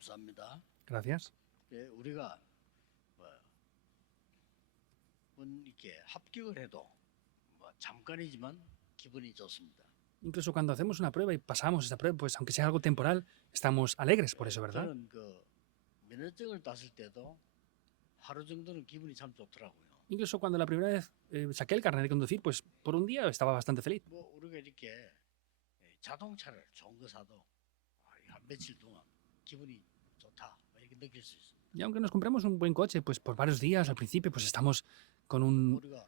감사합니다. Gracias. 예, 우리가 이렇게 합격을 해도 잠깐이지만 기분이 좋습니다. Incluso cuando hacemos una prueba y pasamos esa prueba, pues aunque sea algo temporal, estamos alegres por eso, ¿verdad? 저는 면허증을 땄을 때도 하루 정도는 기분이 참 좋더라고요. Incluso cuando la primera vez saqué el carnet de conducir, pues por un día estaba bastante feliz. 우리가 이렇게 자동차를 좋은 거 사도 한 며칠 동안 기분이 좋다 이렇게 느낄 수 있습니다. Y aunque nos compremos un buen coche, pues por varios días al principio, pues estamos con un 우리가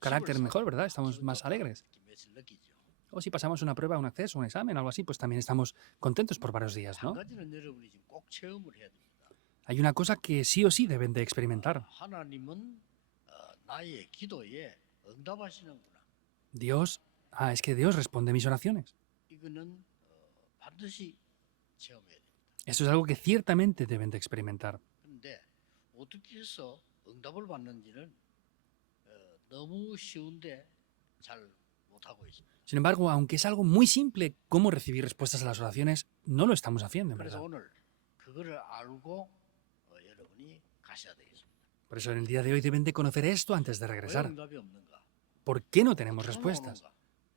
carácter mejor, ¿verdad? Estamos más alegres. 며칠 느끼죠. O si pasamos una prueba, un acceso, un examen, algo así, pues también estamos contentos por varios días, 한 ¿no? 가지는 여러분이 지금 꼭 체험을 해야 됩니다. Hay una cosa que sí o sí deben de experimentar. 하나님은 나의 기도에 응답하시는구나. Es que Dios responde mis oraciones. 이거는 반드시 체험해야 됩니다. Eso es algo que ciertamente deben de experimentar. 그런데 어떻게 해서 응답을 받는지는 너무 쉬운데 잘 못하고 있습니다. Sin embargo, aunque es algo muy simple cómo recibir respuestas a las oraciones, no lo estamos haciendo, en 그래서 verdad. 오늘 그거를 알고 여러분이 가셔야 되겠습니다. Por eso en el día de hoy deben de conocer esto antes de 왜 regresar. 응답이 없는가? ¿Por qué no tenemos 어떻게 respuestas? 오는가?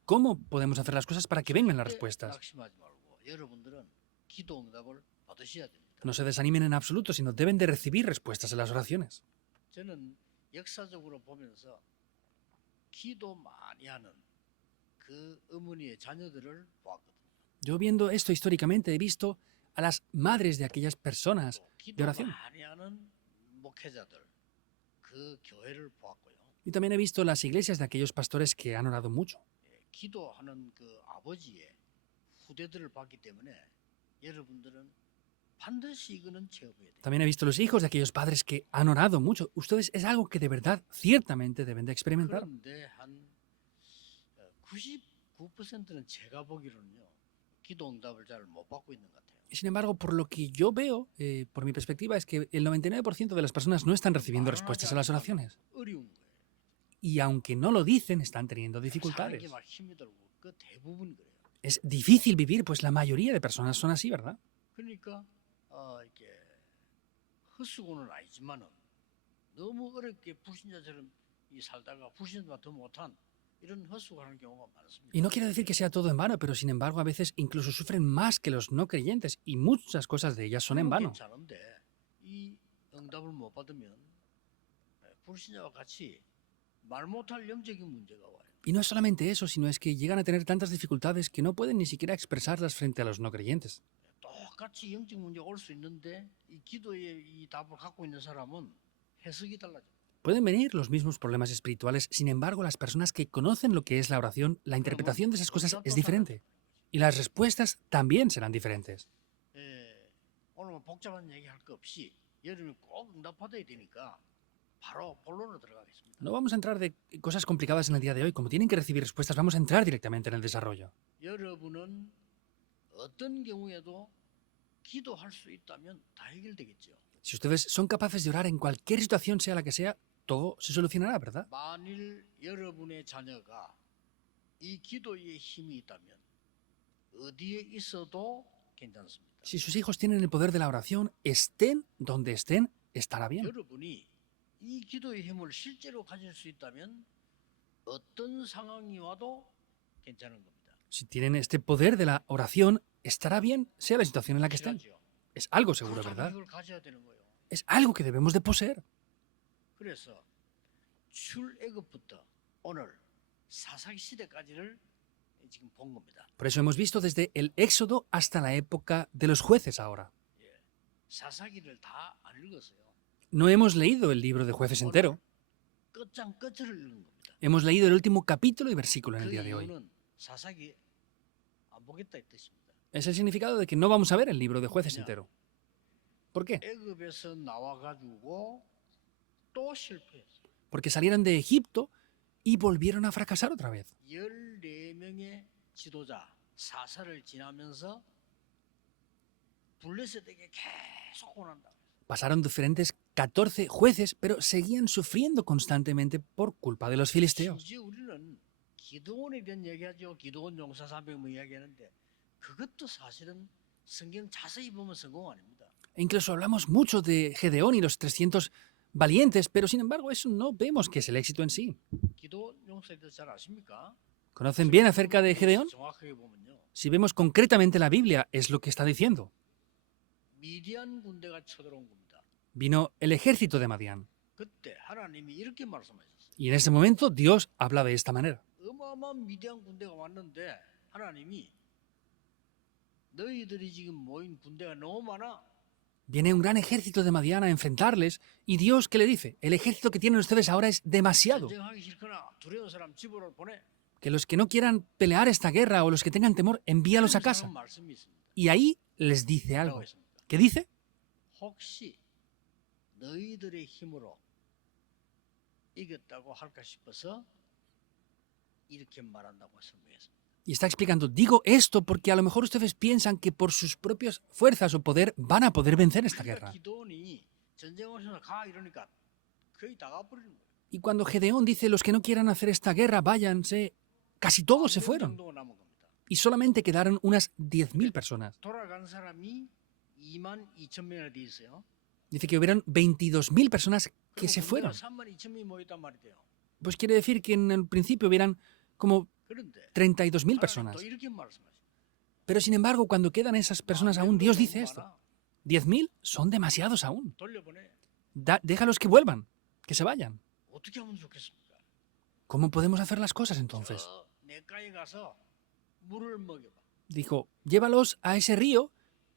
¿Cómo podemos hacer las cosas para que vengan las 절대 respuestas? 낙심하지 말고 여러분들은 기도 응답을 받으셔야 됩니다. No se desanimen en absoluto, sino deben de recibir respuestas a las oraciones. 저는 역사적으로 보면서 기도 많이 하는 그 어머니의 자녀들을 보았거든요. Yo viendo esto históricamente he visto a las madres de aquellas personas 기도 oración. 많이 하는 목회자들 그 교회를 보았고요. y también he visto las iglesias de aquellos pastores que han orado mucho. 기도하는 그 아버지의 후대들을 봤기 때문에 여러분들은 반드시 이거는 체험해야 돼요. También he visto los hijos de aquellos padres que han orado mucho. Ustedes es algo que de verdad, ciertamente deben de experimentar. 그런데 한 99%는 제가 보기로는요. 기도 응답을 잘 못 받고 있는 것 같아요. Sin embargo, por lo que yo veo, por mi perspectiva, es que el 99% de las personas no están recibiendo respuestas a las oraciones. 어려운 거예요. Y aunque no lo dicen, están teniendo 사는 dificultades. 게 막 힘이 들고 그 대부분 그래요. Es difícil vivir, pues la mayoría de personas son así, ¿verdad? 그러니까 이렇게 헛수고는 아니지만은 너무 어렵게 불신자처럼 살다가 불신자가 더 못한 이런 헛수고하는 경우가 많습니다. Y no quiero decir que sea todo en vano, pero sin embargo a veces incluso sufren más que los no creyentes y muchas cosas de ellas son en vano. 괜찮은데 이 응답을 못 받으면 불신자와 같이 말 못할 영적인 문제가 와요. Y no es solamente eso, sino es que llegan a tener tantas dificultades que no pueden ni siquiera expresarlas frente a los no creyentes. 똑같이 영적 문제가 올 수 있는데 이 기도의 이 답을 갖고 있는 사람은 해석이 달라져. Pueden venir los mismos problemas espirituales, sin embargo las personas que conocen lo que es la oración, la interpretación de esas cosas es diferente. Y las respuestas también serán diferentes. 오늘 뭐 복잡한 얘기할 거 없이 여러분이 꼭 응답 받아야 되니까 바로 본론으로 들어가겠습니다. No vamos a entrar de cosas complicadas en el día de hoy. Como tienen que recibir respuestas, vamos a entrar directamente en el desarrollo. 여러분은 어떤 경우에도 기도할 수 있다면 다 해결되겠죠. Si ustedes son capaces de orar en cualquier situación, sea la que sea, todo se solucionará, ¿verdad? 만일 여러분의 자녀가 이 기도의 힘이 있다면 어디에 있어도 괜찮습니다. Si sus hijos tienen el poder de la oración, estén donde estén, estará bien. 여러분이 이 기도의 힘을 실제로 가질 수 있다면 어떤 상황이 와도 괜찮은 겁니다. Si tienen este poder de la oración, estará bien, sea la situación en la que estén. 필요하죠. Es algo seguro, 그 ¿verdad? 자격을 가져야 되는 거예요. Es algo que debemos de poseer. 그래서 출애굽부터 오늘 사사기 시대까지를 지금 본 겁니다. Por eso hemos visto desde el Éxodo hasta la época de los jueces ahora. 사사기를 다 안 읽었어요. No hemos leído el libro de jueces entero. 끝장 끝을 읽은 겁니다. Hemos leído el último capítulo y versículo en el 그 día de hoy. 이유는 사사기 안 보겠다 이 뜻입니다. Es el significado de que no vamos a ver el libro de jueces entero. ¿Por qué? 애굽에서 나와가지고 또 실패했어요. Porque salieron de Egipto y volvieron a fracasar otra vez. 14명의 지도자 사사를 지나면서 블레셋에게 계속 고난다. Pasaron diferentes 14 jueces, pero seguían sufriendo constantemente por culpa de los filisteos. 심지어 우리는 기드온에 대한 얘기하죠. 기드온 용사 300명 이야기하는데 그것도 사실은 성경 자세히 보면 성공 아닙니다. E incluso hablamos mucho de Gedeón y los 300 valientes, pero sin embargo eso no vemos que es el éxito en sí. 기도 용사에 대해서 잘 아십니까? ¿Conocen bien acerca de 성경을 Gedeón? 정확하게 보면요. Si vemos concretamente la Biblia, es lo que está diciendo. 미디안 군대가 쳐들어온 겁니다. Vino el ejército de Madián. 그때 하나님이 이렇게 말씀하셨어요. Y en ese momento Dios habla de esta manera. 어마어마한 미디안 군대가 왔는데 하나님이 너희들이 지금 모인 군대가 너무 많아. Viene un gran ejército de Madián a enfrentarles y Dios, ¿qué le dice? El ejército que tienen ustedes ahora es demasiado. 전쟁하기 싫거나 두려운 사람 집으로 보내. Que los que no quieran pelear esta guerra o los que tengan temor, envíalos a casa. 그런 말씀이 있습니다. Y ahí les dice 뭐라고 algo. 했습니까? ¿Qué dice? 혹시 너희들의 힘으로 이겼다고 할까 싶어서 이렇게 말한다고 설명했습니다. Y está explicando, digo esto porque a lo mejor ustedes piensan que por sus propias fuerzas o poder van a poder vencer esta guerra. 기도원이 전쟁하셔서 가 이러니까 거의 다 가버리는 거예요. Y cuando Gedeón dice, los que no quieran hacer esta guerra, váyanse, casi todos se fueron. 정도가 남은 겁니다. Y solamente quedaron unas 10.000 personas. 돌아간 사람이 2만 2천 명이나 돼 있어요. Dice que hubieron 22.000 personas que 그리고 se fueron. 3만 2천 명이 모였단 말이에요. Pues quiere decir que en el principio hubieran como 그런데 32.000 하나님 personas. 또 이렇게 말씀하시죠. Pero sin embargo, cuando quedan esas personas aún, Dios dice esto. 10.000 son demasiados aún. 돌려보내. Déjalos que vuelvan, que se vayan. 어떻게 하면 좋겠습니까? ¿Cómo podemos hacer las cosas entonces? 저 내가에 가서 물을 먹여봐. Dijo, llévalos a ese río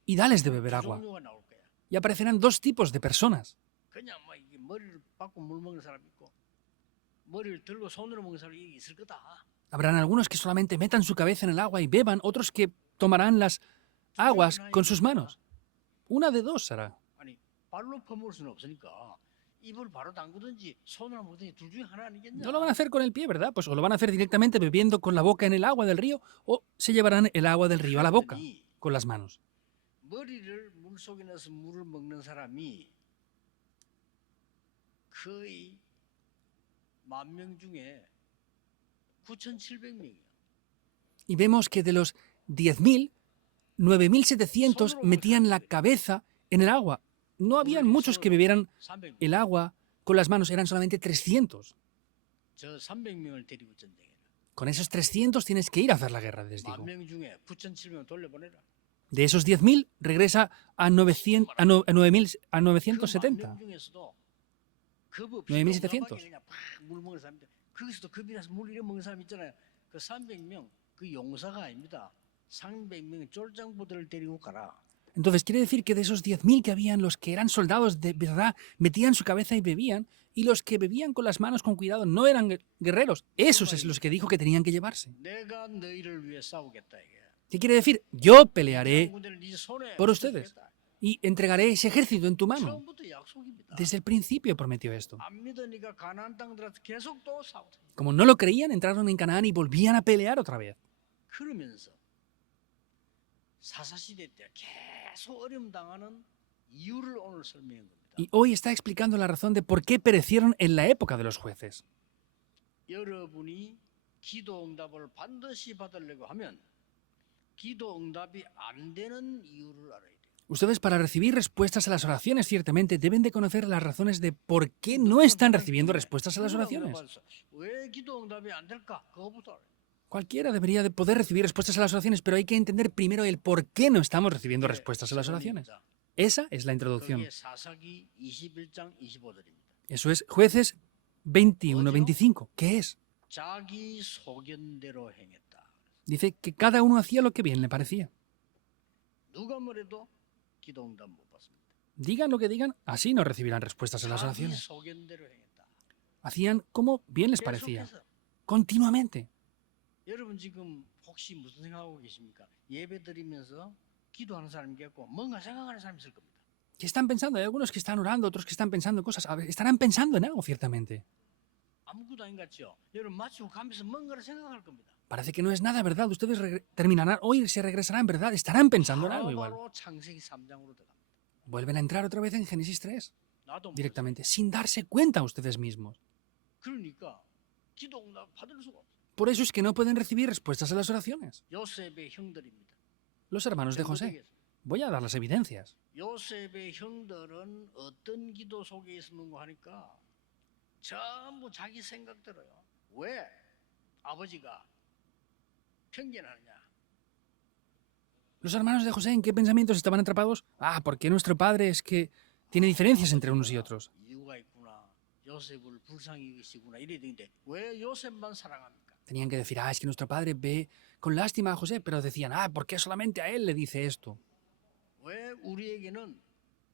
y dales de beber 두 agua. 종류가 나올 거야. Y aparecerán dos tipos de personas. 그냥 뭐 이게 머리를 받고 물 먹는 사람 있고 머리를 들고 손으로 먹는 사람이 있을 거다. Habrán algunos que solamente metan su cabeza en el agua y beban, otros que tomarán las aguas con sus manos. Una de dos será. 아니 발로 퍼먹을 수는 없으니까 입을 바로 담그든지 손으로 먹든지 둘 중에 하나 아니겠냐? No lo van a hacer con el pie, ¿verdad? Pues o lo van a hacer directamente bebiendo con la boca en el agua del río o se llevarán el agua del río a la boca 그랬더니 con las manos. 머리를 물 속에 넣어서 물을 먹는 사람이 거의 10,000명 중에 9,700명이야. Y vemos que de los 10.000, 9.700 metían la cabeza en el agua. No habían muchos que bebieran 300명. el agua con las manos, eran solamente 300. 저 300명을 데리고 전쟁해라. Con esos 300 tienes que ir a hacer la guerra, les digo. 10,000명 중에 9,700명 돌려보내라. De esos 10.000 regresa a 900, a 9.000, a 그 970. 10,000명 중에서도 겁 없이 9,700. 용감하게 그냥 팍물 먹는 사람들. 거기서도 겁이 나서 물 이래 먹는 사람 있잖아요. 그 300명 그 용사가 아닙니다. 300명 쫄장부들을 데리고 가라. Entonces quiere decir que de esos 10.000 que habían, los que eran soldados de verdad metían su cabeza y bebían, y los que bebían con las manos con cuidado no eran guerreros. Esos es los que dijo que tenían que llevarse. 내가 너희를 위해 싸우겠다 이게. ¿Qué quiere decir? Yo pelearé 군대를 네 손에 por ustedes. 붙여주겠다. y entregaré ese ejército en tu mano. 처음부터 약속입니다. Desde el principio prometió esto. 안 믿으니까 가나안 땅 들어서 계속 또 싸우다. Como no lo creían, entraron en Canaán y volvían a pelear otra vez. 그러면서 사사시대 때 계속 어려움 당하는 이유를 오늘 설명한 겁니다. Y hoy está explicando la razón de por qué perecieron en la época de los jueces. 여러분이 기도 응답을 반드시 받으려고 하면 기도 응답이 안 되는 이유를 알아야 돼요. Ustedes, para recibir respuestas a las oraciones, ciertamente deben de conocer las razones de por qué no están recibiendo respuestas a las oraciones. 왜 기도 응답이 안 될까? 그거부터 알아야 돼요. Cualquiera debería de poder recibir respuestas a las oraciones, pero hay que entender primero el por qué no estamos recibiendo respuestas a las oraciones. Esa es la introducción. 그게 사사기 21장 25절입니다. Eso es Jueces 21-25. ¿Qué es? 자기 소견대로 행했다. Dice que cada uno hacía lo que bien le parecía. 누가 뭐래도 기도 응답 못 받습니다. Digan lo que digan, así no recibirán respuestas a las 자기 oraciones. 소견대로 행했다. Hacían como bien les parecía, 계속해서 continuamente. 여러분 지금 혹시 무슨 생각하고 계십니까? 예배 드리면서 기도하는 사람이 있고 뭔가 생각하는 사람이 있을 겁니다. ¿Qué están pensando? Hay algunos que están orando, otros que están pensando en cosas. A ver, estarán pensando en algo, ciertamente. 아무것도 아닌 것 같죠? 여러분 마치고 가면서 뭔가를 생각할 겁니다. Parece que no es nada verdad. Ustedes terminarán hoy, se regresarán, ¿verdad? Estarán pensando en algo igual. 바로 창세기 3장으로 들어갑니다. Vuelven a entrar otra vez en Génesis 3, 나도 directamente, sin darse cuenta ustedes mismos. 그러니까 기도 응답 받을 수가 없어요. Por eso es que no pueden recibir respuestas a las oraciones. 요셉의 형들입니다. Los hermanos de José. Voy a dar las evidencias. 요셉의 형들은 어떤 기도 속에 있었는가 하니까 전부 자기 생각대로요. 왜 아버지가 편견하느냐? ¿Los hermanos de José en qué pensamientos estaban atrapados? Ah, porque nuestro padre es que tiene diferencias entre unos y otros. 이유가 있구나. 요셉을 불쌍히 여기시구나. 이래야 되는데 왜 요셉만 사랑합니까? Tenían que decir, ah, es que nuestro padre ve con lástima a José, pero decían, ah, ¿por qué solamente a él le dice esto? 왜 우리에게는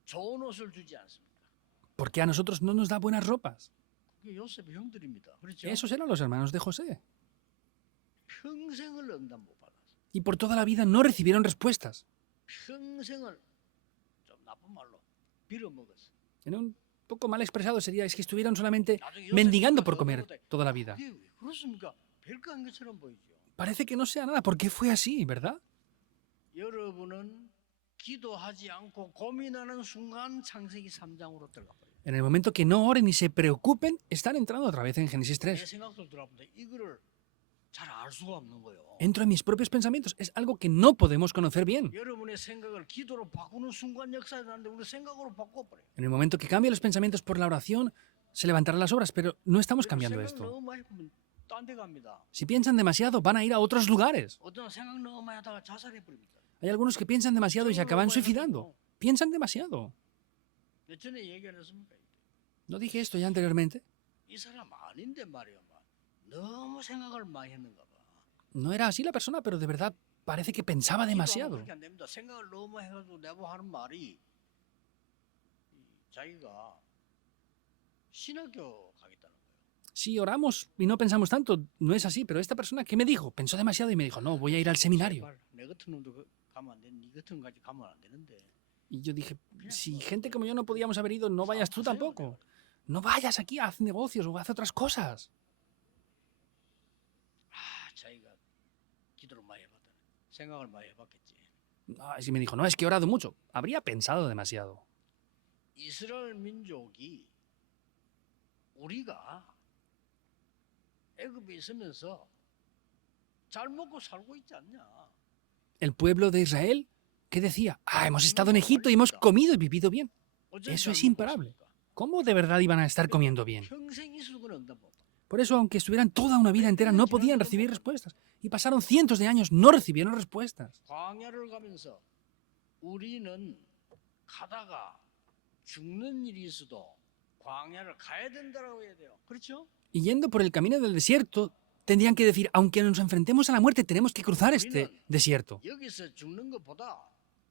좋은 옷을 주지 않습니까? ¿Por qué a nosotros no nos da buenas ropas? 그게 요셉의 형들입니다. 그렇죠? Esos eran los hermanos de José. 평생을 응답 못 받았어. Y por toda la vida no recibieron respuestas. 평생을 좀 나쁜 말로 빌어먹었어. En un poco mal expresado sería, es que estuvieron solamente 나중에 mendigando 요셉이 por 더 comer 먹었다. toda la vida. 그게 왜 그렇습니까? 별거 아닌 것처럼 보이죠. Parece que no sea nada. ¿Por qué fue así, verdad? 여러분은 기도하지 않고 고민하는 순간 창세기 3장으로 들어가 버려요. En el momento que no oren y se preocupen, están entrando otra vez en Génesis 내 3. 생각도 들어보는데 이거를 잘 알 수가 없는 거예요. Entro en mis propios pensamientos. Es algo que no podemos conocer bien. 여러분의 생각을 기도로 바꾸는 순간 역사에 나는데 우리 생각으로 바꿔버려요. En el momento que cambien los pensamientos por la oración, se levantarán las obras, pero no estamos cambiando 생각 esto. 너무 많이 하면 딴 데 갑니다. Si piensan demasiado, van a ir a otros lugares. 어떤 생각 너무 많이 하다가 자살해 버립니다. Hay algunos que piensan demasiado y se acaban suicidando. Piensan demasiado. 몇 전에 얘기 안 했습니까? ¿No dije esto ya anteriormente? 이 사람 아닌데 말이야. 너무 생각을 많이 했는가 봐. No era así la persona, pero de verdad parece que pensaba 기도하면 demasiado. 그렇게 안 됩니다. 생각을 너무 해가지고 내가 하는 말이 자기가 신학교 가겠다는 거예요. Si oramos y no pensamos tanto, no es así, pero esta persona, ¿qué me dijo? Pensó demasiado y me dijo, no, voy a ir al seminario. 제발, 내 같은 놈도 가면 안 돼. 네 같은 거까지 가면 안 되는데. Y yo dije, si gente como yo no podíamos haber ido, no vayas tú tampoco. No vayas aquí, haz negocios o haz otras cosas. 아, 자기가 기도를 많이 해봤다. 생각을 많이 해봤겠지. No, y me dijo, no, es que he orado mucho. Habría pensado demasiado. 이스라엘 민족이 우리가 애굽에 있으면서 잘 먹고 살고 있지 않냐? El pueblo de Israel, ¿qué decía? Ah, hemos estado en Egipto y hemos comido y vivido bien. 어쩌면 Eso 잘 es 먹고 imparable. 있습니까? ¿Cómo de verdad iban a estar comiendo bien? 평생 있어도 응답 못 받아. Por eso, aunque estuvieran toda una vida entera, no podían recibir respuestas. Y pasaron cientos de años, no recibieron respuestas. 광야를 가면서 우리는 가다가 죽는 일이 있어도 광야를 가야 된다라고 해야 돼요. 그렇죠? Y yendo por el camino del desierto, tendrían que decir, aunque nos enfrentemos a la muerte, tenemos que cruzar este desierto. 여기서 죽는 것보다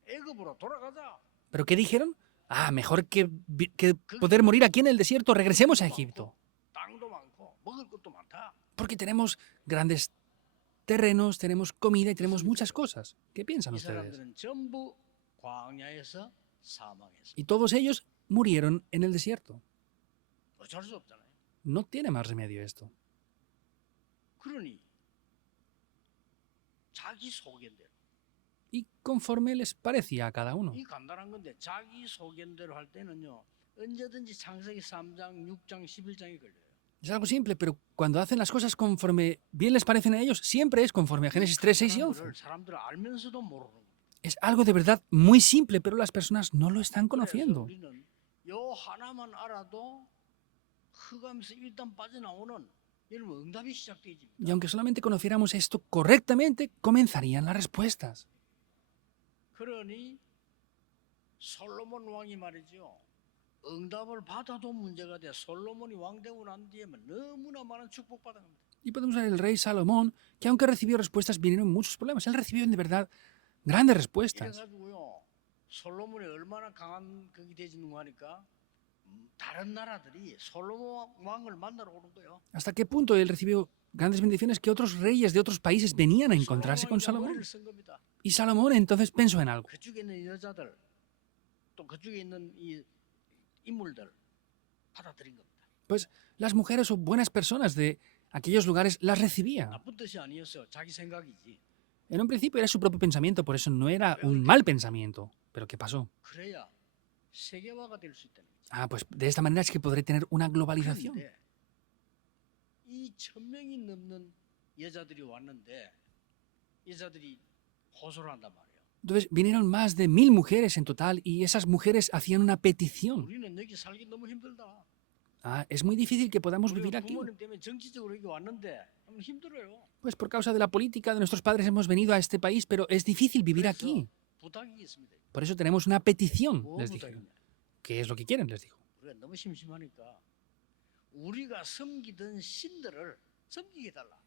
애굽으로 돌아가자. ¿Pero qué dijeron? Ah, mejor que poder morir aquí en el desierto, regresemos a Egipto. 땅도 많고 먹을 것도 많다. Porque tenemos grandes terrenos, tenemos comida y tenemos muchas cosas. ¿Qué piensan 이 ustedes? 사람들은 전부 광야에서 사망했어. Y todos ellos murieron en el desierto. 어쩔 수 없잖아요. No tiene más remedio esto. 그러니 자기 소견대로 Y conforme les parecía a cada uno. 이 간단한 건데 자기 소견대로 할 때는요 언제든지 창세기 3장, 6장, 11장이 걸려요. Es algo simple, pero cuando hacen las cosas conforme bien les parecen a ellos, siempre es conforme a Génesis 3, 6 y 11. 사람들은 알면서도 모르는 거예요. Es algo de verdad muy simple, pero las personas no lo están 그래서 conociendo. 우리는 요 하나만 알아도 흑암에서 일단 빠져나오는 이런 응답이 시작되지. Y aunque solamente conociéramos esto correctamente, comenzarían las respuestas. 그러니 솔로몬 왕이 말이죠. 응답을 받아도 문제가 돼. 솔로몬이 왕 되고 난 뒤에 너무나 많은 축복받은 겁니다. Y podemos ver el rey Salomón, que aunque recibió respuestas, vinieron muchos problemas. Él recibió de verdad grandes respuestas. 이래가지고요. 솔로몬이 얼마나 강한 그게 되지는 하니까 다른 나라들이 솔로몬 왕을 만나러 오는 거예요. ¿Hasta qué punto él recibió grandes bendiciones que otros reyes de otros países venían a encontrarse con 솔로몬이 Salomón? 머리를 쓴 겁니다. Y Salomón entonces pensó en algo. 그쪽에 있는 여자들 또 그쪽에 있는 이 인물들 받아들인 겁니다. Pues las mujeres o buenas personas de aquellos lugares las recibía. 나쁜 뜻이 아니었어요. 자기 생각이지. En un principio era su propio pensamiento, por eso no era un mal pensamiento. Pero ¿qué pasó? 그래야 세계화가 될 수 있다는 거죠. Ah, pues de esta manera es que podré tener una globalización. 그런데 이 1000명이 넘는 여자들이 왔는데 여자들이 호소를 한단 말이에요. Entonces vinieron más de 1000 mujeres en total y esas mujeres hacían una petición. 우리는 여기 살기 너무 힘들다. Es muy difícil que podamos 우리가 vivir aquí. 부모님 때문에 정치적으로 여기 왔는데 너무 힘들어요. Pues por causa de la política de nuestros padres hemos venido a este país, pero es difícil vivir 그래서 aquí. 부탁이 있습니다. Por eso tenemos una petición, 뭐 les dijeron. 부탁이냐? ¿Qué es lo que quieren? Les dijo. 우리가 너무 심심하니까 우리가 섬기던 신들을 섬기게 해달라.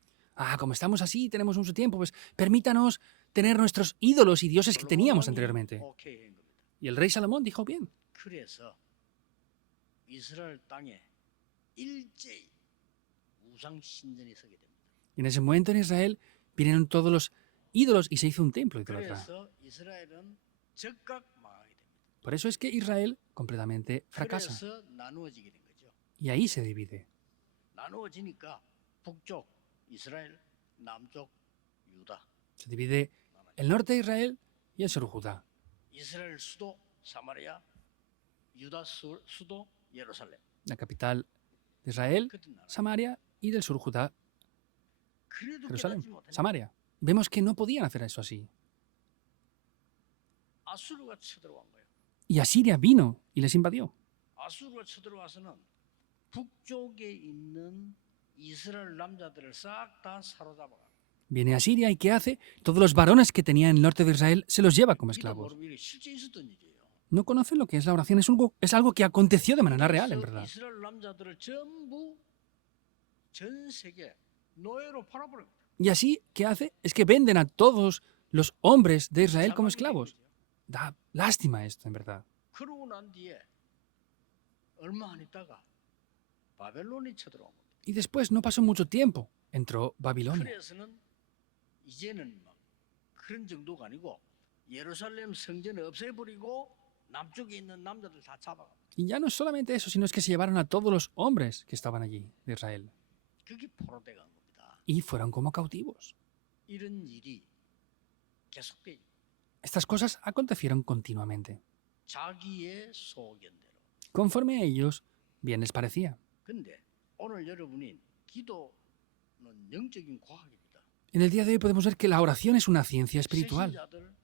Como estamos así, tenemos mucho tiempo, pues permítanos tener nuestros ídolos y dioses que teníamos 솔로몬이 anteriormente. 오케이 한 겁니다. Y el rey Salomón dijo bien. 그래서 이스라엘 땅에 일제히 우상 신전이 서게 됩니다. Y en ese momento en Israel vinieron todos los ídolos y se hizo un templo idólatra. 그래서 이스라엘은 즉각 망하게 됩니다. Por eso es que Israel completamente fracasa. 그래서 나누어지게 된 거죠. Y ahí se divide. 나누어지니까 북쪽 이스라엘, 남쪽 유다. Se divide el norte de Israel y el sur Judá. 이스라엘 수도 사마리아, 유다 수도 예루살렘. La capital de Israel, 그때 나라. Samaria, y del sur Judá, 그래도 Jerusalén, 깨닫지 못하니까 Samaria. Vemos que no podían hacer eso así. 아수르가 쳐들어간 거예요. Y Asiria vino y les invadió. 아수르가 쳐들어와서는 북쪽에 있는 이스라엘 남자들을 싹 다 사로잡아가. Viene Asiria y ¿qué hace? Todos los varones que tenía en el norte de Israel se los lleva como 이도 esclavos. 모르고 이게 실제 있었던 일이에요. No conocen lo que es la oración, es algo que aconteció de manera real, en 그래서 verdad. 이스라엘 남자들을 전부 전 세계 노예로 팔아버린 거예요. Y así, ¿qué hace? Es que venden a todos los hombres de Israel como 자막이 된 esclavos. 거죠. Da lástima esto, en verdad. 그러고 난 뒤에 얼마 안 있다가 바벨론이 쳐들어온 겁니다. Y después, no pasó mucho tiempo, entró Babilonia. 그래서는 이제는 막 그런 정도가 아니고 예루살렘 성전을 없애버리고 남쪽에 있는 남자들 다 잡아가. Y ya no es solamente eso, sino es que se llevaron a todos los hombres que estaban allí, de Israel. 그게 포로돼간 겁니다. Y fueron como cautivos. 이런 일이 계속돼. Estas cosas acontecieron continuamente. 자기의 소견대로. Conforme a ellos, bien les parecía. 근데 오늘 여러분이 기도는 영적인 과학입니다. En el día de hoy podemos ver que la oración es una ciencia espiritual. 새신자들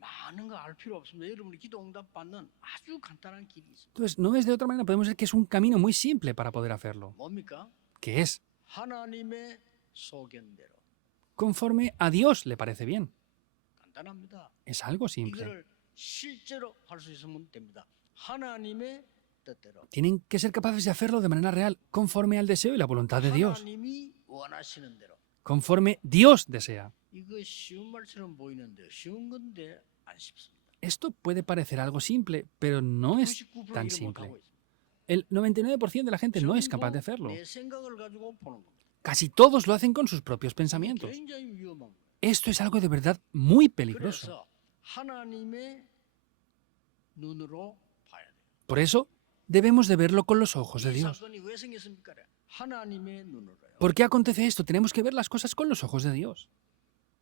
많은 거 알 필요 없습니다. 여러분이 기도 응답 받는 아주 간단한 길이 있습니다. Entonces, no es de otra manera, podemos ver que es un camino muy simple para poder hacerlo. 뭡니까? Que es, 하나님의 소견대로. conforme a Dios le parece bien. 간단합니다. Es algo simple. 이거를 실제로 할 수 있으면 됩니다. 하나님의 뜻대로. Tienen que ser capaces de hacerlo de manera real, conforme al deseo y la voluntad de Dios. 하나님이 원하시는 대로. Conforme Dios desea. 이거 쉬운 말처럼 보이는데 쉬운 건데 안 쉽습니다. Esto puede parecer algo simple, pero no es 99% tan 이를 simple. 못하고 있습니다. El 99% de la gente no es capaz de 전부 hacerlo. 내 생각을 가지고 보는 겁니다. Casi todos lo hacen con sus propios 이게 pensamientos. 굉장히 위험한 거예요. Esto es algo de verdad muy peligroso. 그래서 하나님의 눈으로 봐야 돼요. Por eso, debemos de verlo con los ojos de 이 Dios. 사건이 왜 생겼습니까? 하나님의 눈으로요. ¿Por qué acontece esto? Tenemos que ver las cosas con los ojos de Dios.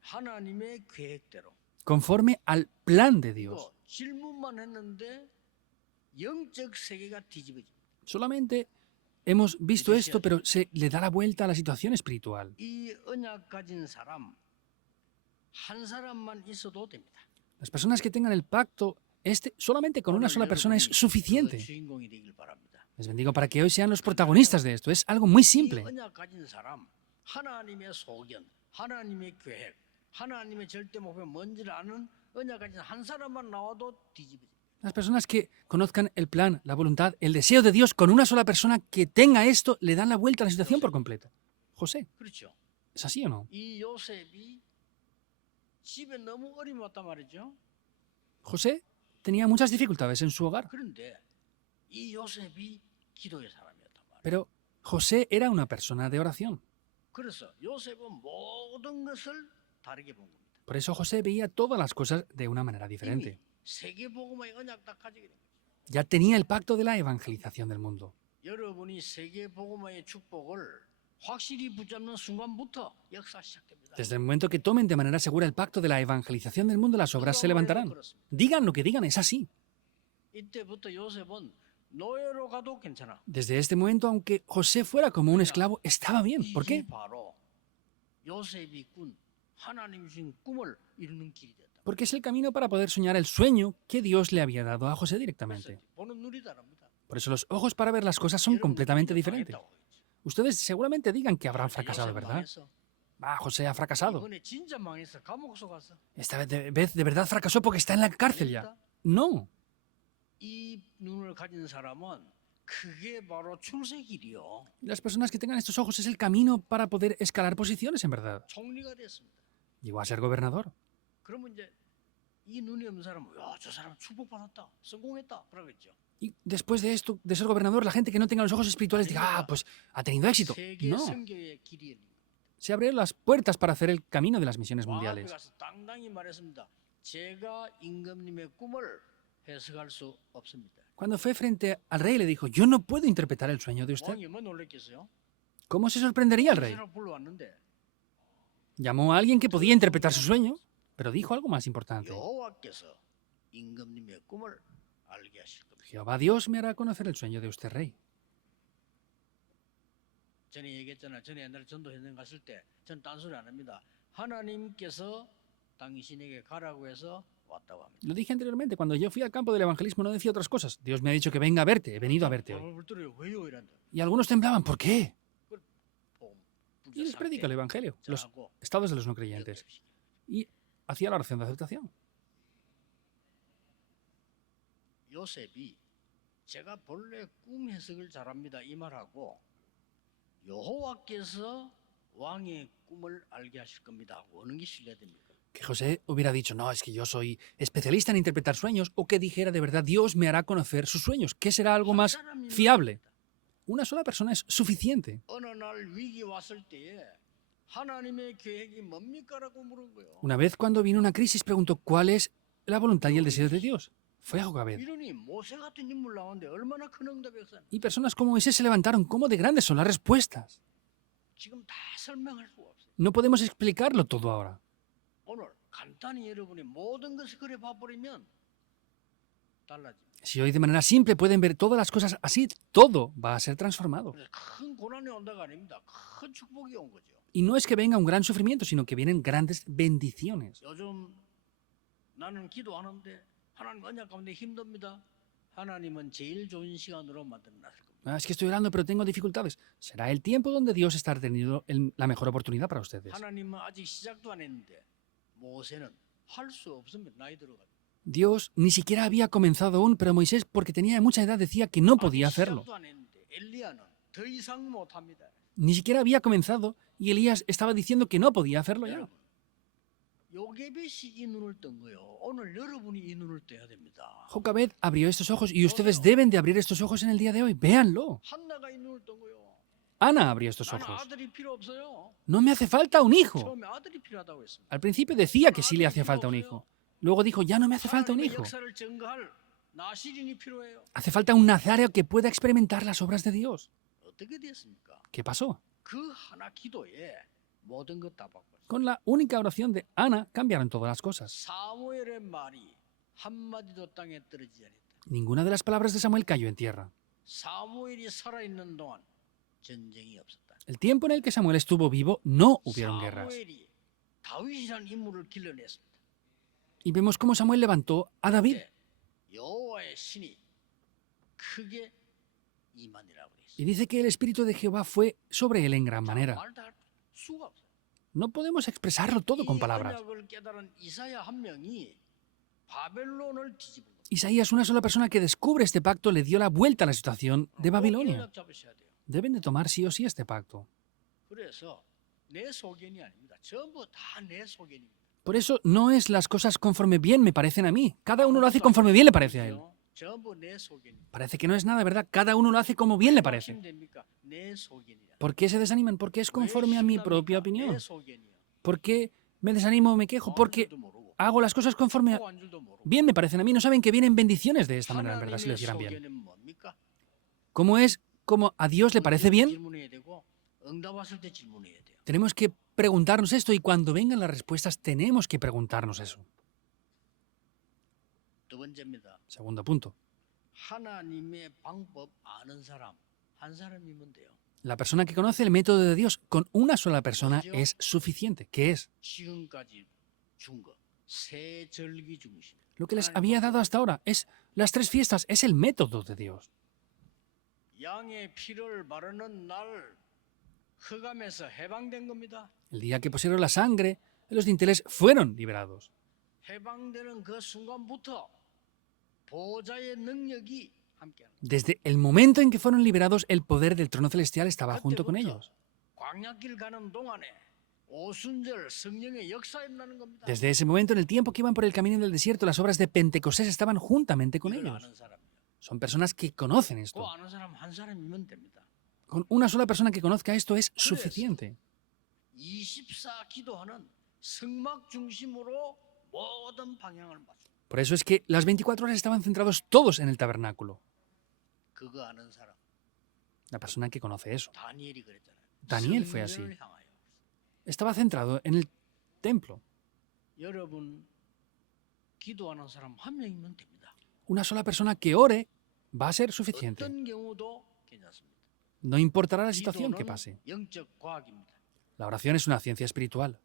하나님의 계획대로. Conforme al plan de Dios. 이거 질문만 했는데 영적 세계가 뒤집어집니다. Solamente hemos visto esto, pero se le da la vuelta a la situación espiritual. 이 언약 가진 사람 한 사람만 있어도 됩니다. Las personas que tengan el pacto, solamente con una 오늘 sola persona es 여러분이 그 suficiente. 주인공이 되길 바랍니다. Les bendigo para que hoy sean los protagonistas de esto. Es algo muy 이 simple. 언약 가진 사람 하나님의 소견, 하나님의 계획, 하나님의 절대 목표 뭔지를 아는 언약 가진 한 사람만 나와도 뒤집어집니다. Las personas que conozcan el plan, la voluntad, el deseo de Dios con una sola persona que tenga esto, le dan la vuelta a la situación por completo. José, 그렇죠. ¿es así o no? 이 요셉이 집에 너무 어려움이 왔단 말이죠. José tenía muchas dificultades en su hogar, 그런데 이 요셉이 기도의 사람이었단 말이에요. pero José era una persona de oración. 그래서 요셉은 모든 것을 다르게 본 겁니다. Por eso José veía todas las cosas de una manera 이미 diferente. 세계복음의 언약 딱 가지게 된 거죠. Ya tenía el pacto de la evangelización del mundo. 여러분이 세계복음의 축복을 확실히 붙잡는 순간부터 역사 시작됩니다. Desde el momento que tomen de manera segura el pacto de la evangelización del mundo, las obras se levantarán. Digan lo que digan, es así. 이때부터 요셉은 노예로 가도 괜찮아. Desde este momento, aunque José fuera como un esclavo, estaba bien. ¿Por qué? 이게 바로 요셉이 꾼 하나님 주신 꿈을 이루는 길이 됐다. Porque es el camino para poder soñar el sueño que Dios le había dado a José 그래서 directamente. 보는 눈이 다릅니다. Por eso los ojos para ver las cosas son 여러분, completamente 우리가 diferentes. 당했다고 그러지. Ustedes seguramente digan que habrán 아, fracasado, 요셉 ¿verdad? 망했어. Ah, José ha fracasado. 이번에 진짜 망했어. 감옥 속았어. Esta vez de verdad fracasó porque está en la cárcel ya. No. 이 눈을 가진 사람은 그게 바로 출세길이요. Las personas que tengan estos ojos es el camino para poder escalar posiciones, en verdad. 총리가 됐습니다. Llegó a ser gobernador. 그러면 이제 이 눈이 없는 사람은 야, 저 사람 축복받았다. 성공했다. 그러겠죠. Y después de esto, de ser gobernador, la gente que no tenga los ojos espirituales diga, ah, pues ha tenido éxito. 세계 No. 선교의 길이 열린 겁니다. Se abrieron las puertas para hacer el camino de las misiones 그 앞에 mundiales. 가서 당당히 말했습니다. 제가 임금님의 꿈을 해석할 수 없습니다. Cuando fue frente al rey, le dijo, yo no puedo interpretar el sueño de usted. 왕이 뭐 놀랬겠어요? ¿Cómo se sorprendería el rey? 사람 불러왔는데 Llamó a alguien que podía interpretar su sueño, pero dijo algo más importante. 여호와께서 임금님의 꿈을 알게 하실 겁니다. Jehová Dios me hará conocer el sueño de usted, rey. 전에 얘기했잖아요. 전에 옛날에 전도 현장 갔을 때 전 딴소리 안 합니다. 하나님께서 당신에게 가라고 해서 왔다고 합니다. Lo dije anteriormente, cuando yo fui al campo del evangelismo no decía otras cosas. Dios me ha dicho que venga a verte, he venido a verte hoy. 벌벌 떨어요. 왜요? 이란다. Y algunos temblaban, ¿por qué? 복음, Y les predica el evangelio, los 하고 estados de los no creyentes. Y hacía la oración de aceptación. 요셉이 제가 본래 꿈 해석을 잘합니다 이 말하고 여호와께서 왕의 꿈을 알게 하실 겁니다 하고 어느 게 신뢰됩니까? Que José hubiera dicho, no, es que yo soy especialista en interpretar sueños, o que dijera de verdad, Dios me hará conocer sus sueños. ¿Qué será algo más fiable? Una sola persona es suficiente. 어느 날 위기 왔을 때에 하나님의 계획이 뭡니까라고 물은 거예요. Una vez cuando vino una crisis preguntó, ¿cuál es la voluntad y el deseo de Dios? Fue a Jocabed. 이러니 모세 같은 인물 나오는데 얼마나 큰 응답이었어요. Y personas como Moisés se levantaron. ¿Cómo de grandes son las respuestas? 지금 다 설명할 수가 없어요. No podemos explicarlo todo ahora. 오늘 간단히 여러분이 모든 것을 그래 봐버리면 달라집니다. Si hoy de manera simple pueden ver todas las cosas así, todo va a ser transformado. 그래서 큰 고난이 온다가 아닙니다. 큰 축복이 온 거죠. Y no es que venga un gran sufrimiento, sino que vienen grandes bendiciones. 요즘 나는 기도하는데 하나님 언약 가운데 힘듭니다. 하나님은 제일 좋은 시간으로 만들어 놨을 겁니다. Ah, es que estoy orando, pero tengo dificultades. Será el tiempo donde Dios está teniendo la mejor oportunidad para ustedes. 하나님은 아직 시작도 안 했는데 모세는 할 수 없습니다. 나이 들어가. Dios ni siquiera había comenzado aún, pero Moisés, porque tenía mucha edad, decía que no podía hacerlo. 시작도 안 했는데 엘리야는 더 이상 못 합니다. Ni siquiera había comenzado y Elías estaba diciendo que no podía hacerlo ya. 여러분, 요게벳이 이 눈을 뜬 거예요. 오늘 여러분이 이 눈을 떠야 됩니다. Jocabed abrió estos ojos y ustedes deben de abrir estos ojos en el día de hoy. Véanlo. 한나가 이 눈을 뜬 거예요. Ana abrió estos 나는 ojos. 아들이 필요 없어요. No me hace falta un hijo. 처음에 아들이 필요하다고 했습니다. Al principio decía que sí le hacía falta un hijo. Luego dijo, ya no me hace falta un 하나님의 hijo. 역사를 증거할 나시린이 필요해요. Hace falta un nazareo que pueda experimentar las obras de Dios. 어떻게 됐습니까? ¿Qué pasó? 그 하나 기도에 모든 것 다 바꿨어요. Con la única oración de Ana cambiaron todas las cosas. 사무엘의 말이 한마디도 땅에 떨어지지 않았다. Ninguna de las palabras de Samuel cayó en tierra. 사무엘이 살아있는 동안 전쟁이 없었다. El tiempo en el que Samuel estuvo vivo no hubieron guerras. 사무엘이 다윗이라는 인물을 길러냈습니다. Y vemos cómo Samuel levantó a David. 근데 여호와의 신이 크게 임하니라고 그랬어요. Y dice que el Espíritu de Jehová fue sobre él en gran manera. 말도 할 수가 없어요. No podemos expresarlo todo con 이 palabras. 언약을 깨달은 이사야 한 명이 바벨론을 뒤집은 겁니다. Isaías, una sola persona que descubre este pacto, le dio la vuelta a la situación de 꼭 Babilonia. 연락 잡으셔야 돼요. Deben de tomar sí o sí este pacto. 그래서 내 소견이 아닙니다. 전부 다 내 소견입니다. Por eso no es las cosas conforme bien me parecen a mí. Cada uno lo hace conforme bien le parece a él. 전부 내 소견입니다. Parece que no es nada, ¿verdad? Cada uno lo hace como bien le parece. 됩니까? 내 소견이라. ¿Por qué se desaniman? Porque es conforme a mi propia 내 opinión. 소견이야. ¿Por qué me desanimo o me quejo? Porque 줄도 모르고, hago las cosas conforme 안 줄도 모르고. bien me parecen a mí. No saben que vienen bendiciones de esta manera, en verdad, si lo 하나님의 hicieran bien. 소견은 뭡니까? ¿Cómo es? ¿Cómo a Dios le parece bien? 질문해야 되고 응답 왔을 때 질문해야 돼요. Tenemos que preguntarnos esto y cuando vengan las respuestas tenemos que preguntarnos eso. 두 번째입니다. Segundo punto. 하나님의 방법 아는 사람 한 사람이면 돼요. La persona que conoce el método de Dios con una sola persona es suficiente. ¿Qué es? 지금까지 준 거, 세 절기 중심. Lo que les había dado hasta ahora es las 3 fiestas, es el método de Dios. 양의 피를 바르는 날 흑암에서 해방된 겁니다. El día que pusieron la sangre de los dinteles fueron liberados. 해방되는 그 순간부터 보좌의 능력이 함께합니다. Desde el momento en que fueron liberados, el poder del trono celestial estaba junto con ellos. 광야길 가는 동안에 오순절 성령의 역사 일어나는 겁니다. Desde ese momento, en el tiempo que iban por el camino del desierto, las obras de Pentecostés estaban juntamente con 이걸 ellos. 아는 사람이에요. Son personas que conocen 그 esto. 아는 사람 한 사람이면 됩니다. Con una sola persona que conozca esto es suficiente. 24 기도하는 성막 중심으로 모든 방향을 맞춰. Por eso es que las 24 horas estaban centrados todos en el tabernáculo. 그거 아는 사람. La persona que conoce eso. 다니엘이 그랬잖아요. Daniel fue así. 성전을 향하여. Estaba centrado en el templo. 여러분 기도하는 사람 한 명이면 됩니다. Una sola persona que ore va a ser suficiente. 어떤 경우도 괜찮습니다. No importará la situación que 기도는 pase. 영적 과학입니다. La oración es una ciencia espiritual.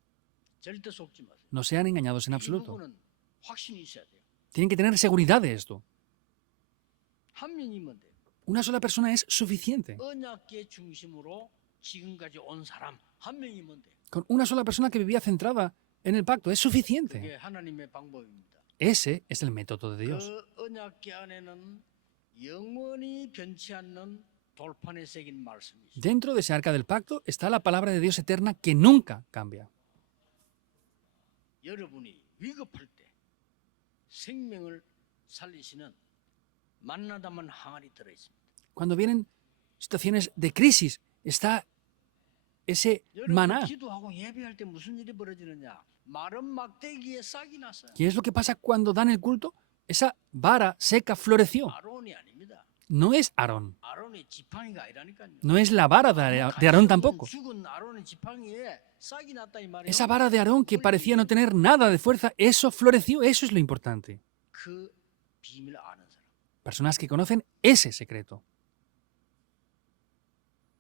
절대 속지 마세요. No sean engañados en 이 absoluto. 부분은 확신이 있어야 돼요. Tienen que tener seguridad de esto. 한 명이면 돼요. Una sola persona es suficiente. 언약계 중심으로 지금까지 온 사람 한 명이면 돼요. Con una sola persona que vivía centrada en el pacto es suficiente. 그게 하나님의 방법입니다. Ese es el método de Dios. 그 언약계 안에는 영원히 변치 않는 돌판에 새긴 말씀이 있어요. Dentro de ese arca del pacto está la palabra de Dios eterna que nunca cambia. 여러분이 위급할 때 생명을 살리시는 만나다만 항아리 들어 있습니다. Cuando vienen situaciones de crisis, está ese 여러분 maná. 기도하고 예배할 때 무슨 일이 벌어지느냐? 마른 막대기에 싹이 났어요. ¿Qué es lo que pasa cuando dan el culto? Esa vara seca floreció. 아론이 아닙니다. No es Aarón. 아론의 지팡이가 아니라니까요. No es la vara de Aarón tampoco. 죽은 아론의 지팡이에 싹이 났다 이 말이에요. Esa vara de Aarón que parecía no tener nada de fuerza, eso floreció, eso es lo importante. 그 비밀을 아는 사람. Personas que conocen ese secreto.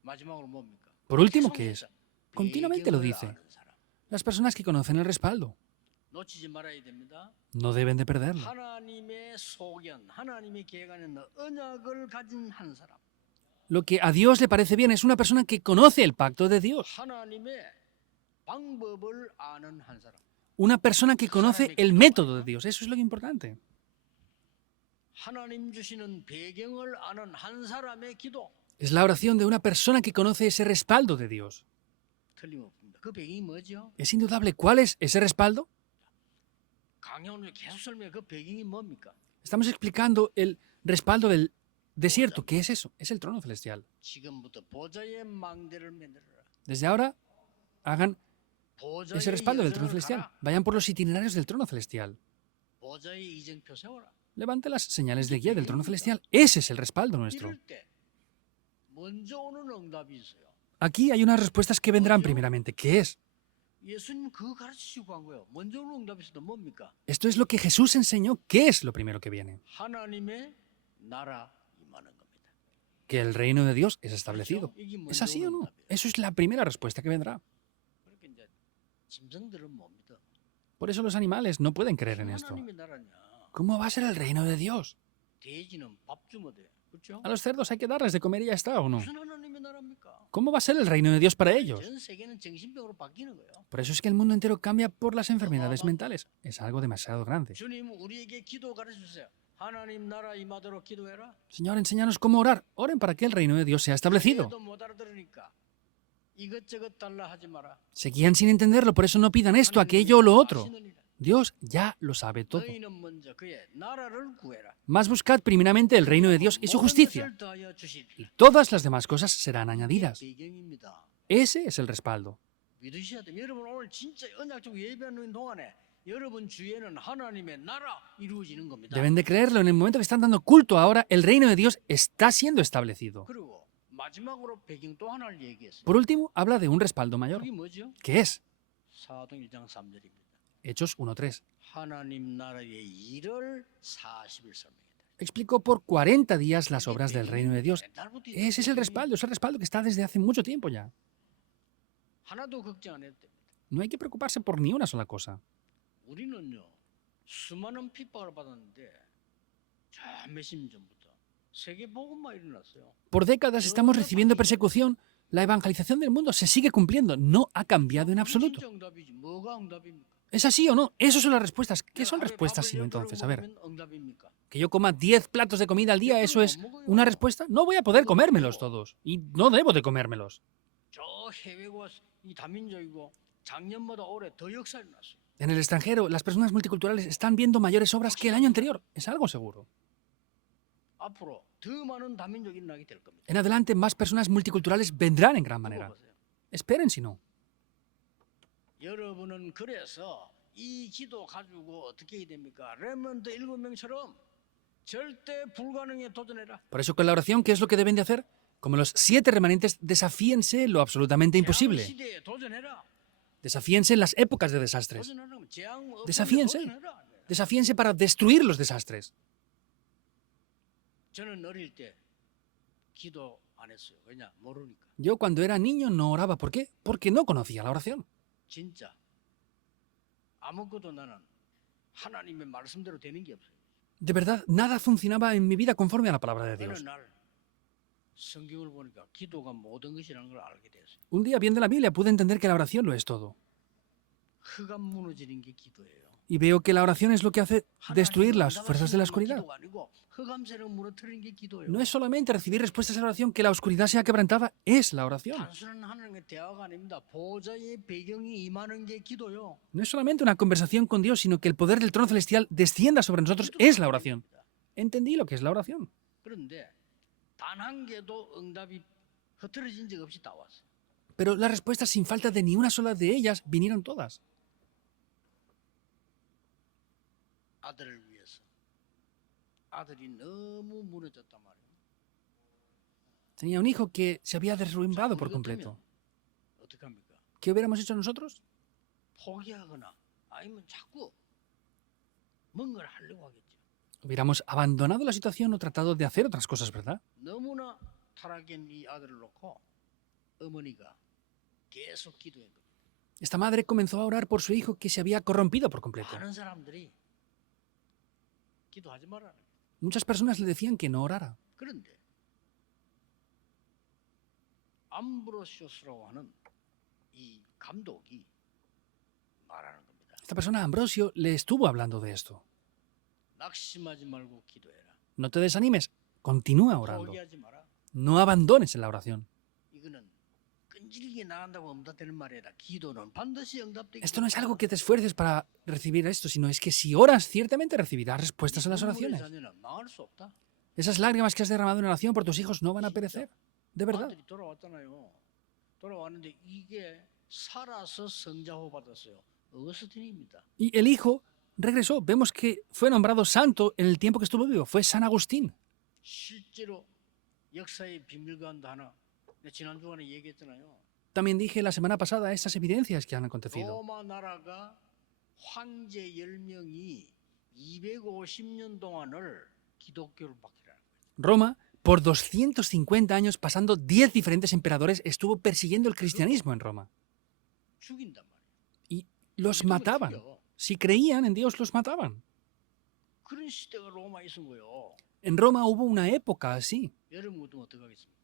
마지막으로 뭡니까? Por último, ¿qué es? 계속해서 Continuamente lo 배경을 dice. 아는 사람. Las personas que conocen el respaldo. 놓치지 말아야 됩니다. No deben de perderlo. 하나님의 소견, 하나님의 계획 안에 있는 언약을 가진 한 사람. Lo que a Dios le parece bien es una persona que conoce el pacto de Dios. 하나님의 방법을 아는 한 사람. Una persona que conoce el método de Dios. Eso es lo importante. 하나님 주시는 배경을 아는 한 사람의 기도. Es la oración de una persona que conoce ese respaldo de Dios. 틀림없습니다. 그 배경이 뭐죠? Es indudable. ¿Cuál es ese respaldo? 강연을 계속 설명해. 그 배경이 뭡니까? Estamos explicando el respaldo del desierto. ¿Qué es eso? Es el trono celestial. 지금부터 보좌의 망대를 만들어라. Desde ahora, hagan 보좌의 ese respaldo del trono 여정을 celestial. 가라. Vayan por los itinerarios del trono celestial. 보좌의 이정표 세워라. Levante las señales de guía del trono celestial. Ese es el respaldo nuestro. 이럴 때 먼저 오는 응답이 있어요. Aquí hay unas respuestas que vendrán primeramente. ¿Qué es? 예수님 그거 가르치시고 한 거예요. 먼저 오는 응답이 있어도 뭡니까? Esto es lo que Jesús enseñó. ¿Qué es lo primero que viene? 하나님의 나라 임하는 겁니다. Que el reino de Dios es establecido. 그렇죠? 이게 ¿Es 먼저 así o 오는 no? 응답이에요. Eso es la primera respuesta que vendrá. 그렇게 이제 짐승들은 못 믿어. Por eso los animales no pueden creer en esto. 하나님의 나라냐? ¿Cómo va a ser el reino de Dios? 돼지는 밥 주면 돼. 그렇죠? A los cerdos hay que darles de comer y ya está, ¿o no? 무슨 하나님의 나라입니까? ¿Cómo va a ser el reino de Dios para ellos? 전 세계는 정신병으로 바뀌는 거예요. Por eso es que el mundo entero cambia por las enfermedades mentales. Es algo demasiado grande. 주님 우리에게 기도 가르쳐 주세요. 하나님 나라 임하도록 기도해라. Señor, enséñanos cómo orar. Oren para que el reino de Dios sea establecido. 그래도 못 알아들으니까 이것저것 달라 하지 마라. Seguían sin entenderlo, por eso no pidan esto, aquello o lo otro. Dios ya lo sabe todo. 너희는 먼저 그의 나라를 구해라. Más buscad primeramente el reino de Dios y su justicia, 모든 것을 더하여 주시리라. y todas las demás cosas serán añadidas. 배경입니다. Ese es el respaldo. 믿으셔야 돼요. 여러분 오늘 진짜 언약적 예배하는 동안에 여러분 주위에는 하나님의 나라 이루어지는 겁니다. Deben de creerlo, en el momento que están dando culto ahora, el reino de Dios está siendo establecido. 그리고 마지막으로 배경 또 하나를 얘기했어요. Por último, habla de un respaldo mayor. 그게 뭐죠? ¿Qué es? 사도행 1장 3절입니다. Hechos 1.3. 하나님 나라의 일을 40일 설명했다. Explicó por 40 días las obras del reino de Dios. Ese es el respaldo que está desde hace mucho tiempo ya. 하나도 걱정 안 해도 됩니다. No hay que preocuparse por ni una sola cosa. 우리는요 수많은 핍박을 받았는데 저 몇십 년 전부터 세계 복음화 일어났어요. Por décadas estamos recibiendo persecución. La evangelización del mundo se sigue cumpliendo. No ha cambiado en 그게 absoluto. 진짜 응답이지. 뭐가 응답입니까? ¿Es así o no? Esas son las respuestas. ¿Qué 내가 son 하루에 respuestas 밥을 sino 10 entonces? A 그릇 ver, 먹으면 응답입니까? que yo coma 10 platos de comida al día, ¿eso es una respuesta? No voy a poder comérmelos todos. Y no debo de comérmelos. 저 해외가 이 다민족이고 작년보다 올해 더 역사 일어났어요. En el extranjero, las personas multiculturales están viendo mayores obras que el año anterior. Es algo seguro. 앞으로 더 많은 다민족이 일어나게 될 겁니다. En adelante, más personas multiculturales vendrán en gran manera. 보세요. Esperen si no. 여러분은 그래서 이 기도 가지고 어떻게 해야 됩니까? 레몬드 7명처럼 절대 불가능에 도전해라. Por eso con la oración, ¿qué es lo que deben de hacer? Como los 7 remanentes, desafíense lo absolutamente 재앙 imposible. 시대에 도전해라. Desafíense en las épocas de desastres. 도전하라면 재앙 없는 데 Desafíense. 도전해라. Desafíense para destruir los desastres. 저는 어릴 때 기도 안 했어요. 왜냐? 모르니까. Yo cuando era niño no oraba. ¿Por qué? Porque no conocía la oración. 진짜 아무것도 나는 하나님의 말씀대로 되는 게 없어요. De verdad, nada funcionaba en mi vida conforme a la palabra de 어느 Dios. 날 성경을 보니까 기도가 모든 것이라는 걸 알게 됐어요. Un día viendo la Biblia pude entender que la oración lo es todo. 흑암 무너지는 게 기도예요. Y veo que la oración es lo que hace destruir las fuerzas de la oscuridad. 기도가 아니고 흑암 세력 무너뜨리는 게 기도예요. No es solamente recibir respuestas a la oración, que la oscuridad sea quebrantada, es la oración. 단순한 하나님의 대화가 아닙니다. 보좌의 배경이 임하는 게 기도요. No es solamente una conversación con Dios, sino que el poder del trono celestial descienda sobre nosotros, es la oración. Entendí lo que es la oración. 그런데 단 한 개도 응답이 흐트러진 적 없이 다 왔어요. Pero las respuestas sin falta de ni una sola de ellas vinieron todas. 아들을 위해서. 아들이 너무 무너졌단 말이에요. Tenía un hijo que se había derrumbado por completo. 어떻게 합니까? ¿Qué hubiéramos hecho nosotros? 포기하거나 아니면 자꾸 뭔가를 하려고 하겠죠. Hubiéramos abandonado la situación o tratado de hacer otras cosas, ¿verdad? 너무나 타락한 이 아들을 놓고 어머니가 계속 기도한 겁니다. Esta madre comenzó a orar por su hijo que se había corrompido por completo. 많은 사람들이 기도하지 말라는 거예요. Muchas personas le decían que no orara. 그런데 암브로시오스라고 하는 이 감독이 말하는 겁니다. Esta persona, Ambrosio, le estuvo hablando de esto. 낙심하지 말고 기도해라. No te desanimes, continúa orando. 포기하지 마라. No abandones en la oración. 이거는 끈질기게 나간다고 응답되는 말이 아니라 기도는 반드시 응답되기 Esto no es algo que te esfuerces para recibir esto, sino es que si oras, ciertamente recibirás respuestas a las oraciones. 자녀는 망할 수 없다. Esas lágrimas que has derramado en oración por tus hijos no van a perecer. De verdad. 아들이 돌아왔잖아요. 돌아왔는데 이게 살아서 성자호 받았어요. 어거스틴입니다. Y el hijo regresó. Vemos que fue nombrado santo en el tiempo que estuvo vivo. Fue San Agustín. 실제로 역사의 비밀관도 하나 지난 주간에 얘기했잖아요. También dije la semana pasada estas evidencias que han acontecido. 로마 나라가 황제 10명이 250년 동안을 기독교를 박해라. Roma, por 250 años, pasando 10 diferentes emperadores, estuvo persiguiendo el cristianismo en Roma. 죽인단 말이에요. Y los 믿음을 mataban. 죽여. Si creían en Dios, los mataban. 그런 시대가 로마에 있은 거예요. En Roma hubo una época así. 여러분 같으면 어떻게 하겠습니까?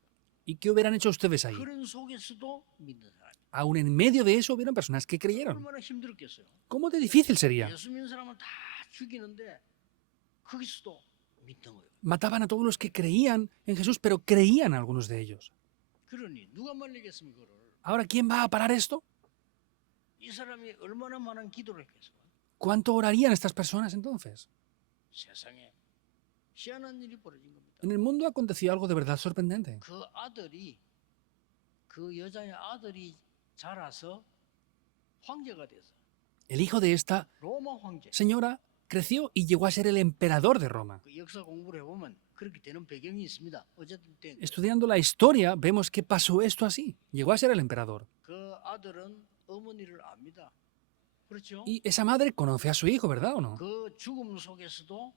¿Y qué hubieran hecho ustedes ahí? 그런 속에서도 믿는 사람이 Aún en medio de eso hubieron personas que creyeron. 얼마나 힘들겠어요. ¿Cómo de difícil sería? 예수 믿는 사람은 다 죽이는데 거기서도 믿는 거예요. Mataban a todos los que creían en Jesús, pero creían algunos de ellos. 그러니 누가 말리겠습니까? 그거를. Ahora, ¿quién va a parar esto? 이 사람이 얼마나 많은 기도를 했겠어요. ¿Cuánto orarían estas personas entonces? 세상에 희한한 일이 벌어진 겁니다. En el mundo aconteció algo de verdad sorprendente. 그 아들이 그 여자의 아들이 자라서 황제가 돼서 El hijo de esta 로마 황제. señora creció y llegó a ser el emperador de Roma. 그 역사 공부를 해보면 그렇게 되는 배경이 있습니다. 어쨌든 된 거예요. Estudiando la historia, vemos que pasó esto así. Llegó a ser el emperador. 그 아들은 어머니를 압니다. 그렇죠? Y esa madre conoce a su hijo, ¿verdad o no? 그 죽음 속에서도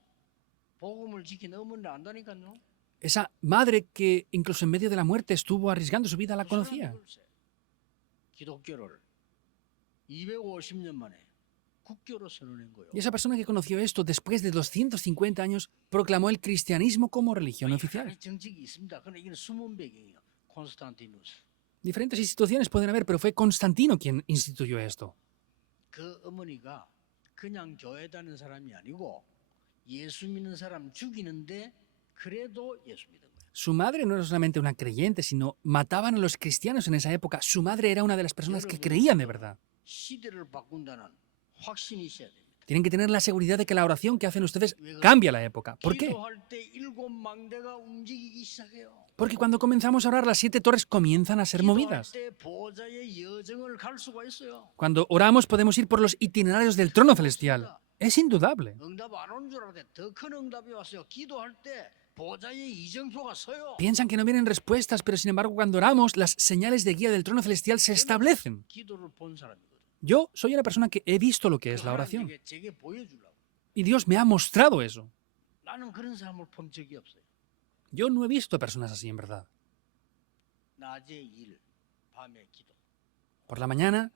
복음을 지킨 어머니를 안다니까요. Esa madre que incluso en medio de la muerte estuvo arriesgando su vida, la 그 conocía. 사람이 글쎄, 기독교를 250년 만에 국교로 선언한 거예요. Y esa persona que conoció esto después de 250 años proclamó el cristianismo como religión oficial. 하나의 정책이 있습니다. 그러나 이건 숨은 배경이에요. 콘스탄티누스. Diferentes instituciones pueden haber, pero fue Constantino quien instituyó esto. 그 어머니가 그냥 교회 다니는 사람이 아니고 예수 믿는 사람 죽이는데 그래도 예수 믿은 거예요. Su madre no era solamente una creyente, sino mataban a los cristianos en esa época. Su madre era una de las personas que creían de verdad. 시대를 바꾼다는 확신이 있어야 됩니다. Tienen que tener la seguridad de que la oración que hacen ustedes cambia la época. ¿Por qué? 기도할 때 일곱 망대가 움직이기 시작해요. Porque cuando comenzamos a orar, las 7 torres comienzan a ser 기도할 movidas. 때 보좌의 여정을 갈 수가 있어요. Cuando oramos podemos ir por los itinerarios del trono celestial. Es indudable. 응답 안 온 줄 알았는데 더 큰 응답이 왔어요. 기도할 때 보좌의 이정표가 서요. Piensan que no vienen respuestas, pero sin embargo cuando oramos, las señales de guía del trono celestial se establecen. 기도를 본 사람이거든. Yo soy una persona que he visto lo que es la oración. 하나님께 제게 보여주려고. Y Dios me ha mostrado eso. 나는 그런 사람을 본 적이 없어요. Yo no he visto personas así, en verdad. 낮에 일, 밤에 기도. Por la mañana,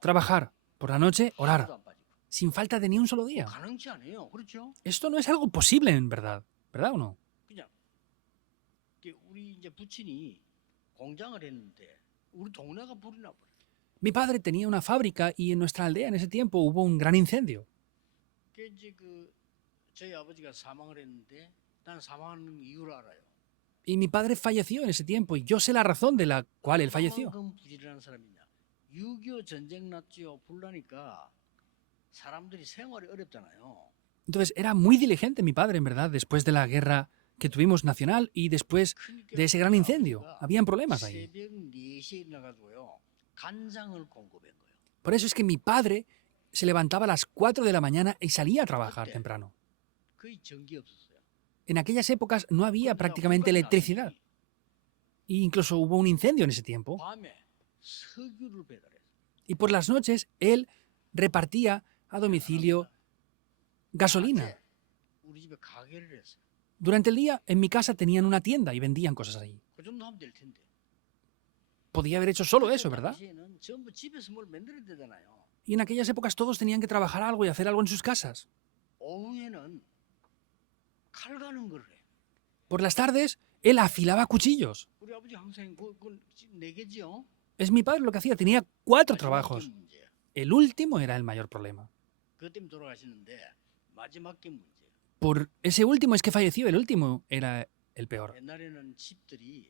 trabajar. Por la noche, 하나도 orar. 안 빠지고. Sin falta de ni un solo día. 가능치 않아요. 그렇죠? Esto no es algo posible, en verdad. ¿Verdad o no? 그냥 우리 이제 부친이 공장을 했는데 우리 동네가 불이 나버려. Mi padre tenía una fábrica y en nuestra aldea en ese tiempo hubo un gran incendio. 그 이제 저희 아버지가 사망을 했는데 난 사망하는 이유를 알아요. Y mi padre falleció en ese tiempo y yo sé la razón de la cual él falleció. 얼마만큼 부지런한 사람이냐. 6.25 전쟁 났죠. 불나니까 사람들이 생활이 어렵잖아요. Entonces era muy diligente mi padre, en verdad, después de la guerra que tuvimos nacional y después 그러니까 de ese gran incendio. 아버지가 Habían problemas ahí. 새벽 4시에 일어나가지고요. 간장을 공급한 거예요. Por eso es que mi padre se levantaba a las 4 de la mañana y salía a trabajar temprano. 거의 전기 없었어요. En aquellas épocas no había prácticamente electricidad. E incluso hubo un incendio en ese tiempo. 밤에 석유를 배달했어요. Y por las noches él repartía a domicilio gasolina. 낮에 우리 집에 가게를 했어요. Durante el día en mi casa tenían una tienda y vendían cosas ahí. 그 정도 하면 될 텐데. Podía haber hecho solo eso, 그때 ¿verdad? 당시에는 전부 집에서 뭘 만들어야 되잖아요. Y en aquellas épocas todos tenían que trabajar algo y hacer algo en sus casas. 오후에는 칼 가는 걸 해. Por las tardes él afilaba cuchillos. 우리 아버지 항상 그건 네 개지요. Es mi padre lo que hacía, tenía 4 마지막이 trabajos. 문제야. El último era el mayor problema. 그것 때문에 돌아가시는데 마지막 게 문제야. Por ese último es que falleció, el último era el peor. 옛날에는 집들이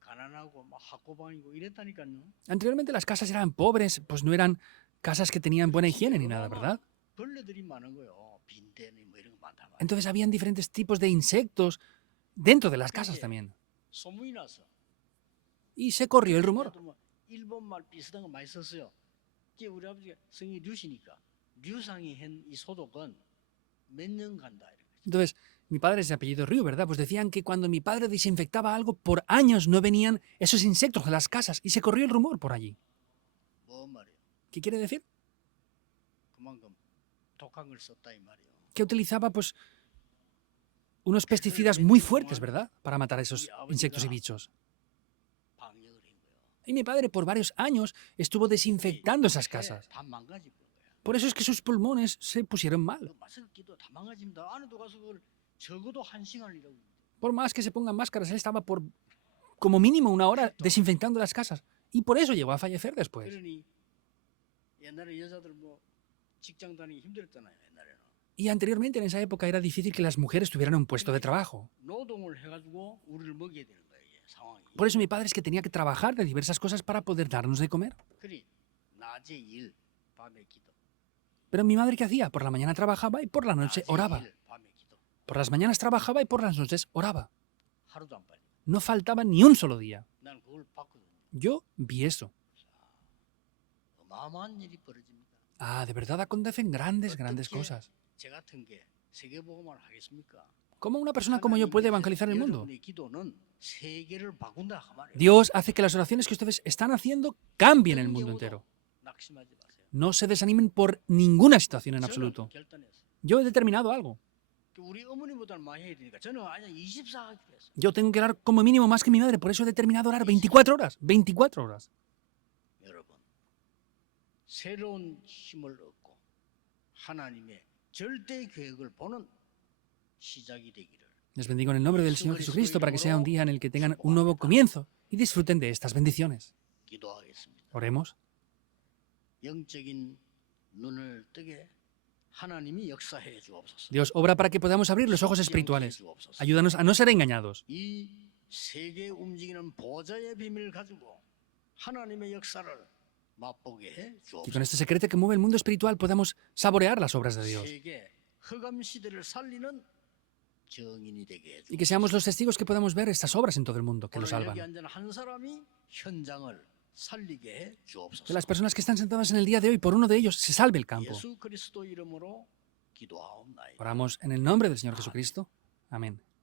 가난하고 막 학고방이고 이랬다니까요. Anteriormente las casas eran pobres, pues no eran casas que tenían buena higiene ni nada, ¿verdad? 벌레들이 많은 거요. 빈대니 뭐 이런 거 많다 말이야. Entonces habían diferentes tipos de insectos dentro de las casas también. 소문이 났어. Y se corrió el rumor. 그래도 뭐 일본 말 비슷한 거 많이 썼어요. 이제 우리 아버지가 성이 류시니까 류상이 한 이 소독은 몇 년 간다 이렇게. Entonces, mi padre es de apellido Ryu, ¿verdad? Pues decían que cuando mi padre desinfectaba algo, por años no venían esos insectos de las casas y se corrió el rumor por allí. 뭐 말이에요? ¿Qué quiere decir? 그만큼 독한 걸 썼다 이 말이에요. Que utilizaba, pues, unos pesticidas muy fuertes, ¿verdad? Para matar a esos insectos y bichos. 방역을 한 거예요. Y mi padre por varios años estuvo desinfectando esas casas. 다 망가질 거예요. Por eso es que sus pulmones se pusieron mal. 마스크 끼도 다 망가집니다. 안에도 가서 그걸 적어도 1시간이라고. Por más que se pongan máscaras, él estaba por como mínimo 1 hora desinfectando las casas. Y por eso llegó a fallecer después. 그러니 옛날에 여자들 뭐 직장 다니기 힘들었잖아요. 옛날에는. Y anteriormente, en esa época, era difícil que las mujeres tuvieran un puesto de trabajo. 노동을 해가지고 우리를 먹여야 되는 거예요. 이게 상황이. Por eso mi padre es que tenía que trabajar de diversas cosas para poder darnos de comer. 그리 낮에 일, 밤에 기도. Pero mi madre, ¿qué hacía? Por la mañana trabajaba y por la noche 낮에 oraba. 일, 밤에 기도. Por las mañanas trabajaba y por las noches oraba. 하루도 안 빠져. No faltaba ni un solo día. 난 그걸 봤거든요. Yo vi eso. 어마어마한 일이 벌어집니다. Ah, de verdad acontecen grandes cosas. 제 같은 게 세계복음을 하겠습니까? ¿Cómo una persona como yo puede evangelizar el mundo? 여러분의 기도는 세계를 바꾼다 그 말이에요. Dios hace que las oraciones que ustedes están haciendo cambien el mundo entero. 낙심하지 마세요. No se desanimen por ninguna situación en 저는 absoluto. 결단했어요. Yo he determinado algo. 우리 어머니보다는 많이 해야 되니까 저는 아니 24 하기로 했어요. Yo tengo que orar como mínimo más que mi madre, por eso he determinado orar 24 horas. 24 horas. 여러분 새로운 힘을 얻고 하나님의 절대 계획을 보는 시작이 되기를. Les bendigo en el nombre del Señor Jesucristo para que sea un día en el que tengan un nuevo comienzo y disfruten de estas bendiciones. 기도하겠습니다. Oremos. 영적인 눈을 뜨게 하나님이 역사해 주옵소서. Dios, obra para que podamos abrir los ojos espirituales. Ayúdanos a no ser engañados. 이 세계 움직이는 보좌의 비밀을 가지고 하나님의 역사를 맛보게 해 Y con 주옵소서. este secreto que mueve el mundo espiritual podamos saborear las obras de Dios. 세계 흑암 시대를 살리는 정인이 되게 해 Y que 주옵소서. seamos los testigos que podamos ver estas obras en todo el mundo, que lo 오늘 여기 salvan. 앉은 한 사람이 현장을 살리게 해 Que 주옵소서. las personas que están sentadas en el día de hoy, por uno de ellos, se salve el campo. 예수 그리스도 이름으로 기도하옵나이다. Oramos en el nombre del Señor Jesucristo. Amén.